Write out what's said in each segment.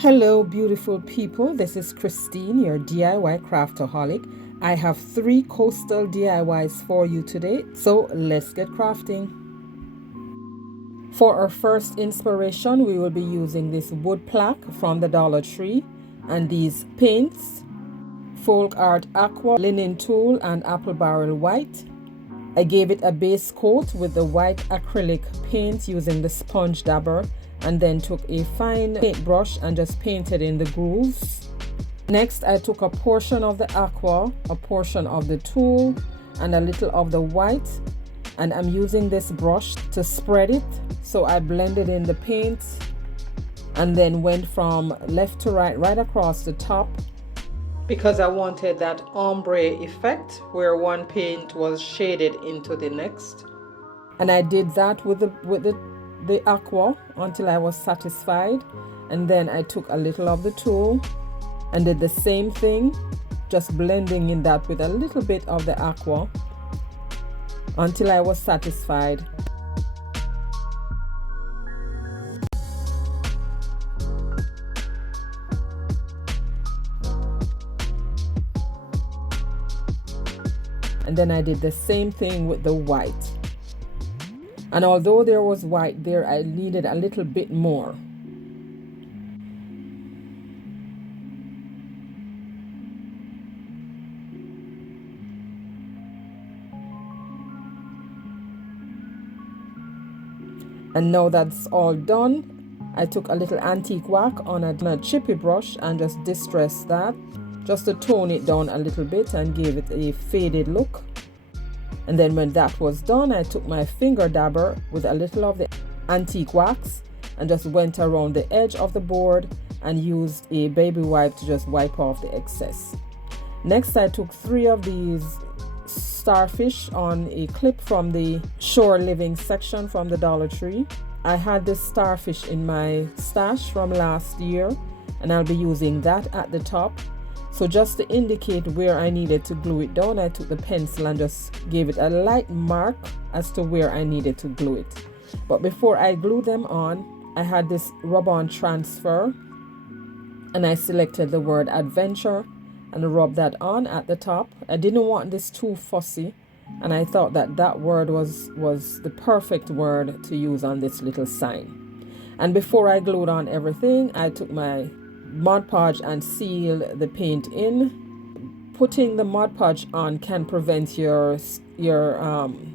Hello beautiful people, this is Christine, your DIY craftaholic. I have 3 coastal DIYs for you today, so let's get crafting. For our first inspiration, we will be using this wood plaque from the Dollar Tree and these paints, Folk Art Aqua, Linen Tool and Apple Barrel White. I gave it a base coat with the white acrylic paint using the sponge dabber, and then took a fine paintbrush and just painted in the grooves. Next, I took a portion of the aqua, a portion of the tool, and a little of the white, and I'm using this brush to spread it. So I blended in the paint and then went from left to right, right across the top, because I wanted that ombre effect where one paint was shaded into the next. And I did that with the aqua until I was satisfied, and then I took a little of the tool and did the same thing, just blending in that with a little bit of the aqua until I was satisfied. And then I did the same thing with the white. And although there was white there, I needed a little bit more. And now that's all done, I took a little antique wax on a chippy brush and just distressed that, just to tone it down a little bit and give it a faded look. And then when that was done, I took my finger dabber with a little of the antique wax and just went around the edge of the board and used a baby wipe to just wipe off the excess. Next, I took 3 of these starfish on a clip from the Shore Living section from the Dollar Tree. I had this starfish in my stash from last year, and I'll be using that at the top. So just to indicate where I needed to glue it down, I took the pencil and just gave it a light mark as to where I needed to glue it. But before I glued them on, I had this rub-on transfer, and I selected the word adventure and rubbed that on at the top. I didn't want this too fussy, and I thought that that word was the perfect word to use on this little sign. And before I glued on everything, I took my Mod Podge and seal the paint in. Putting the Mod Podge on can prevent your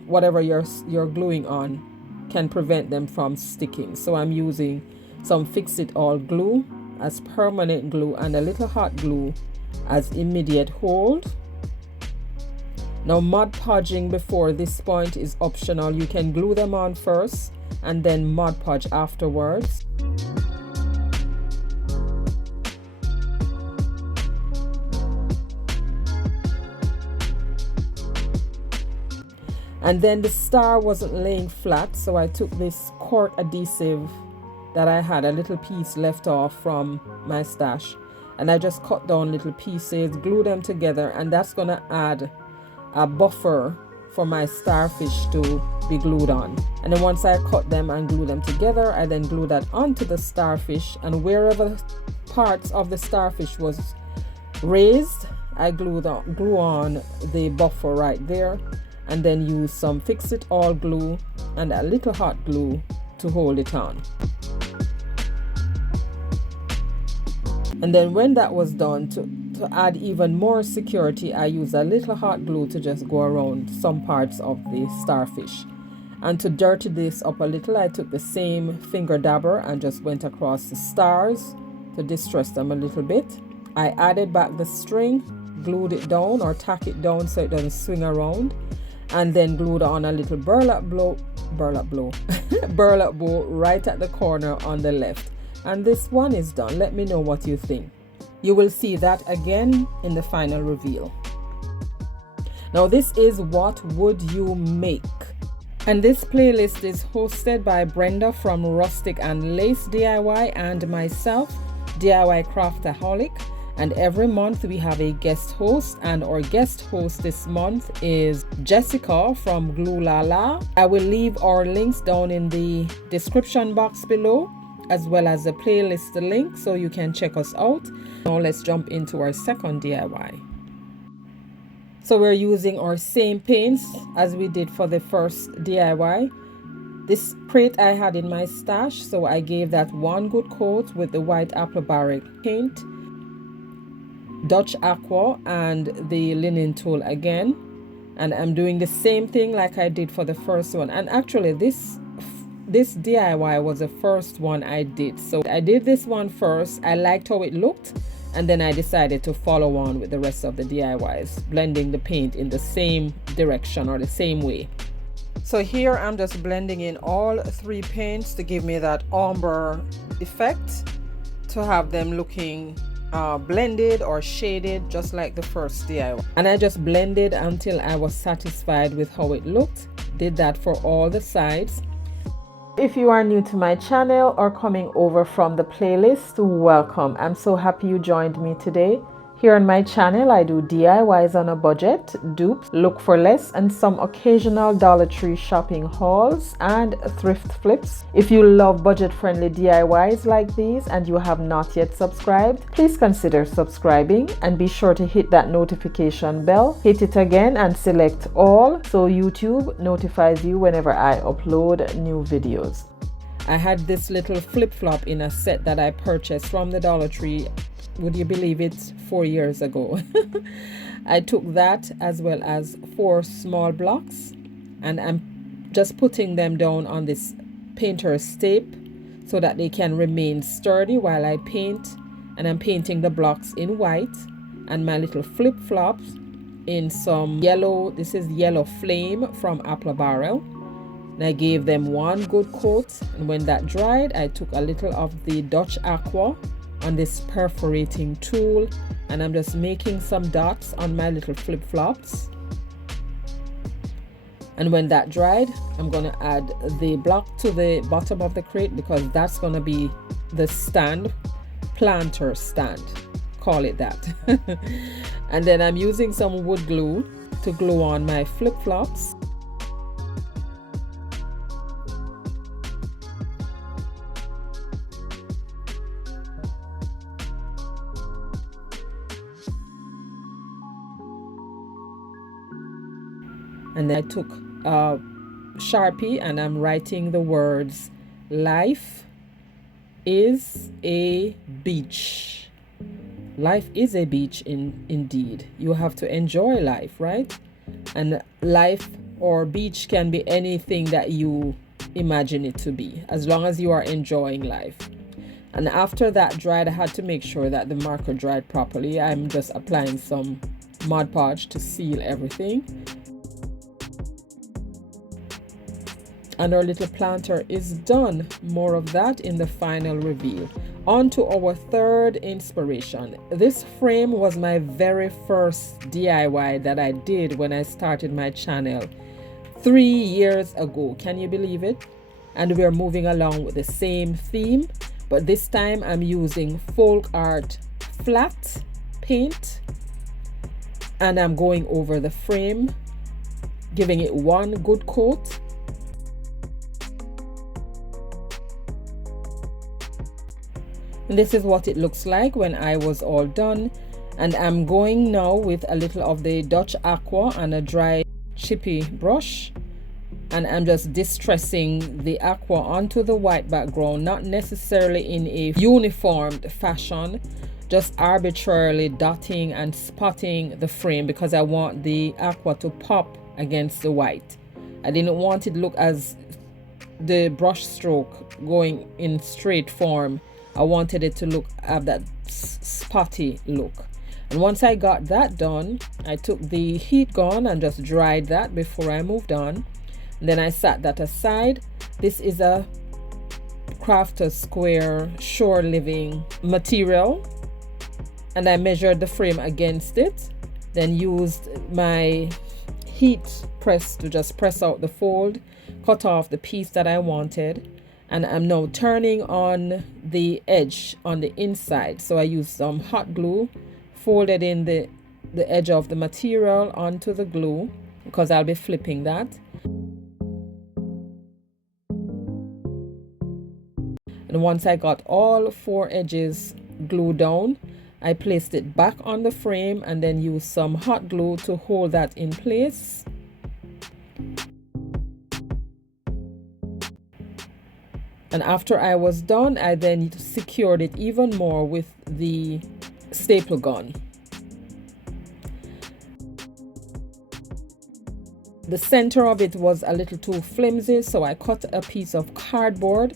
whatever you're gluing on can prevent them from sticking. So I'm using some Fix It All glue as permanent glue and a little hot glue as immediate hold. Now, Mod Podging before this point is optional. You can glue them on first and then Mod Podge afterwards. And then the star wasn't laying flat, so I took this cork adhesive that I had a little piece left off from my stash, and I just cut down little pieces, glue them together, and that's gonna add a buffer for my starfish to be glued on. And then once I cut them and glue them together, I then glue that onto the starfish, and wherever parts of the starfish was raised, I glue on the buffer right there, and then use some Fix It All glue and a little hot glue to hold it on. And then when that was done, to add even more security, I used a little hot glue to just go around some parts of the starfish. And to dirty this up a little, I took the same finger dabber and just went across the stars to distress them a little bit. I added back the string, glued it down or tack it down so it doesn't swing around, and then glued on a little burlap bow right at the corner on the left. And this one is done. Let me know what you think. You will see that again in the final reveal. Now, this is What Would You Make? And this playlist is hosted by Brenda from Rustic and Lace DIY and myself, DIY Craftaholic. And every month we have a guest host, and our guest host this month is Jessica from Glue La La. I will leave our links down in the description box below, as well as the playlist link so you can check us out. Now let's jump into our second DIY. So we're using our same paints as we did for the first DIY. This crate I had in my stash, so I gave that one good coat with the white apple barrel paint, Dutch Aqua, and the linen tool again. And I'm doing the same thing like I did for the first one. And actually this DIY was the first one I did. So I did this one first. I liked how it looked, and then I decided to follow on with the rest of the DIYs, blending the paint in the same direction or the same way. So here I'm just blending in all three paints to give me that ombre effect, to have them looking blended or shaded just like the first DIY. And I just blended until I was satisfied with how it looked. Did that for all the sides. If you are new to my channel or coming over from the playlist, welcome. I'm so happy you joined me today. Here on my channel, I do DIYs on a budget, dupes, look for less, and some occasional Dollar Tree shopping hauls and thrift flips. If you love budget-friendly DIYs like these and you have not yet subscribed, please consider subscribing and be sure to hit that notification bell. Hit it again and select all so YouTube notifies you whenever I upload new videos. I had this little flip-flop in a set that I purchased from the Dollar Tree. Would you believe it? 4 years ago. I took that as well as 4 small blocks, and I'm just putting them down on this painter's tape so that they can remain sturdy while I paint. And I'm painting the blocks in white and my little flip-flops in some yellow. This is Yellow Flame from Apple Barrel. And I gave them one good coat, and when that dried, I took a little of the Dutch Aqua on this perforating tool, and I'm just making some dots on my little flip-flops. And when that dried, I'm gonna add the block to the bottom of the crate, because that's gonna be the stand, planter stand, call it that. And then I'm using some wood glue to glue on my flip-flops. And then I took a Sharpie and I'm writing the words, life is a beach. Life is a beach indeed. You have to enjoy life, right? And life or beach can be anything that you imagine it to be, as long as you are enjoying life. And after that dried, I had to make sure that the marker dried properly. I'm just applying some Mod Podge to seal everything. And our little planter is done. More of that in the final reveal. On to our third inspiration. This frame was my very first DIY that I did when I started my channel 3 years ago. Can you believe it? And we're moving along with the same theme, but this time I'm using folk art flat paint, and I'm going over the frame, giving it one good coat. And this is what it looks like when I was all done. And I'm going now with a little of the Dutch Aqua and a dry chippy brush, and I'm just distressing the aqua onto the white background, not necessarily in a uniformed fashion, just arbitrarily dotting and spotting the frame, because I want the aqua to pop against the white. I didn't want it to look as the brush stroke going in straight form. I wanted it to look, have that spotty look. And once I got that done, I took the heat gun and just dried that before I moved on. And then I set that aside. This is a Crafter Square Shore Living material, and I measured the frame against it, then used my heat press to just press out the fold, cut off the piece that I wanted. And I'm now turning on the edge on the inside. So I used some hot glue, folded in the edge of the material onto the glue, because I'll be flipping that. And And once I got all 4 edges glued down, I placed it back on the frame and then used some hot glue to hold that in place. And after I was done, I then secured it even more with the staple gun. The center of it was a little too flimsy, so I cut a piece of cardboard,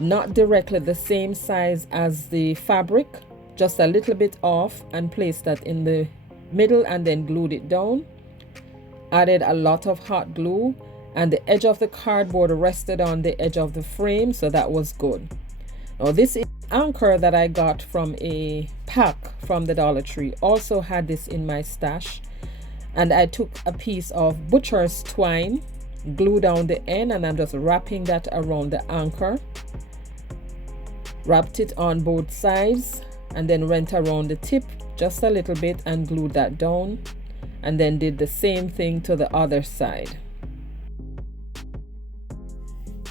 not directly the same size as the fabric, just a little bit off, and placed that in the middle and then glued it down. Added a lot of hot glue, and the edge of the cardboard rested on the edge of the frame, so that was good. Now this anchor that I got from a pack from the Dollar Tree also had this in my stash, and I took a piece of butcher's twine, glued down the end, and I'm just wrapping that around the anchor. Wrapped it on both sides and then went around the tip just a little bit and glued that down, and then did the same thing to the other side.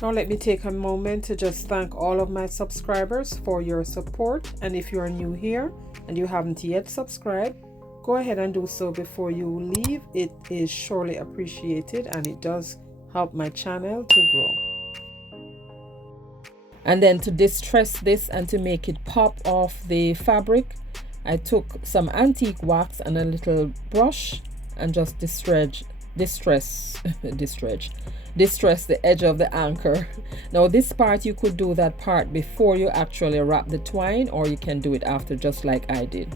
Now let me take a moment to just thank all of my subscribers for your support, and if you are new here and you haven't yet subscribed, go ahead and do so before you leave. It is surely appreciated and it does help my channel to grow. And then to distress this and to make it pop off the fabric, I took some antique wax and a little brush and just distress the edge of the anchor. Now this part, you could do that part before you actually wrap the twine, or you can do it after, just like I did.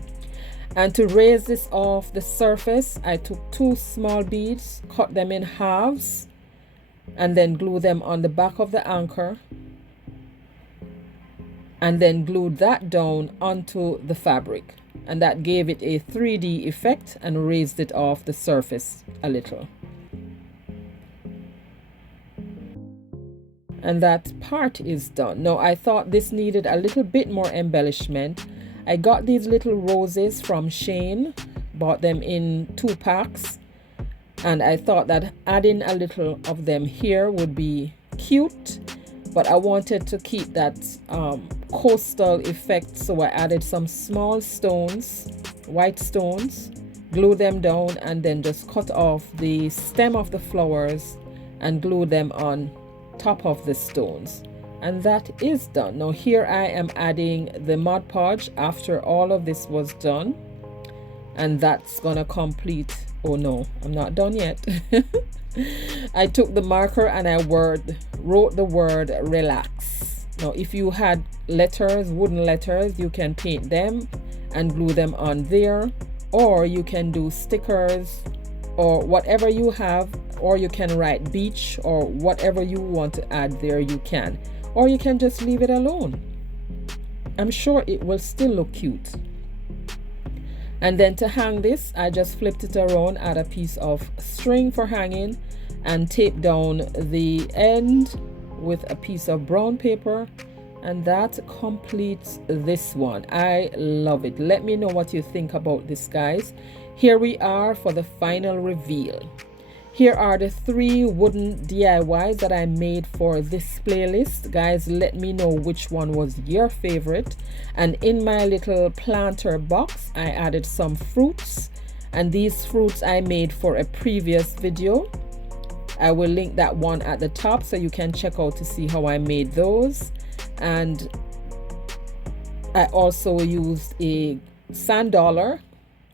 And to raise this off the surface, I took 2 small beads, cut them in halves, and then glue them on the back of the anchor, and then glued that down onto the fabric, and that gave it a 3D effect and raised it off the surface a little. And that part is done. Now I thought this needed a little bit more embellishment. I got these little roses from Shane, bought them in 2 packs, and I thought that adding a little of them here would be cute, but I wanted to keep that coastal effect, so I added some small stones, white stones, glue them down, and then just cut off the stem of the flowers and glue them on top of the stones, and that is done. Now here I am adding the Mod Podge after all of this was done, and that's gonna complete. Oh no, I'm not done yet. I took the marker and I wrote the word relax. Now if you had letters, wooden letters, you can paint them and glue them on there, or you can do stickers or whatever you have, or you can write beach or whatever you want to add there, you can, or you can just leave it alone. I'm sure it will still look cute. And then to hang this, I just flipped it around, add a piece of string for hanging, and tape down the end with a piece of brown paper, and that completes this one. I love it. Let me know what you think about this, guys. Here we are for the final reveal. Here are the 3 wooden DIYs that I made for this playlist. Guys, let me know which one was your favorite. And in my little planter box, I added some fruits, and these fruits I made for a previous video. I will link that one at the top so you can check out to see how I made those. And I also used a sand dollar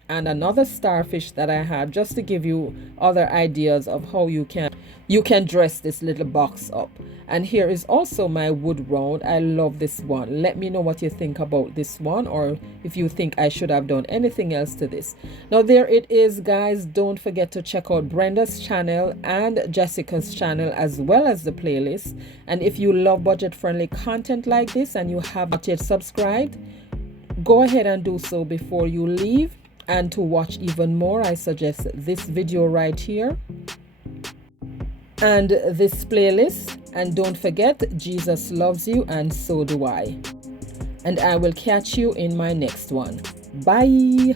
and another starfish that I had, just to give you other ideas of how you can dress this little box up. And here is also my wood round. I love this one. Let me know what you think about this one, or if you think I should have done anything else to this. Now there it is, guys. Don't forget to check out Brenda's channel and Jessica's channel, as well as the playlist. And if you love budget friendly content like this and you have not yet subscribed, go ahead and do so before you leave. And to watch even more, I suggest this video right here and this playlist. And don't forget, Jesus loves you and so do I. And I will catch you in my next one. Bye.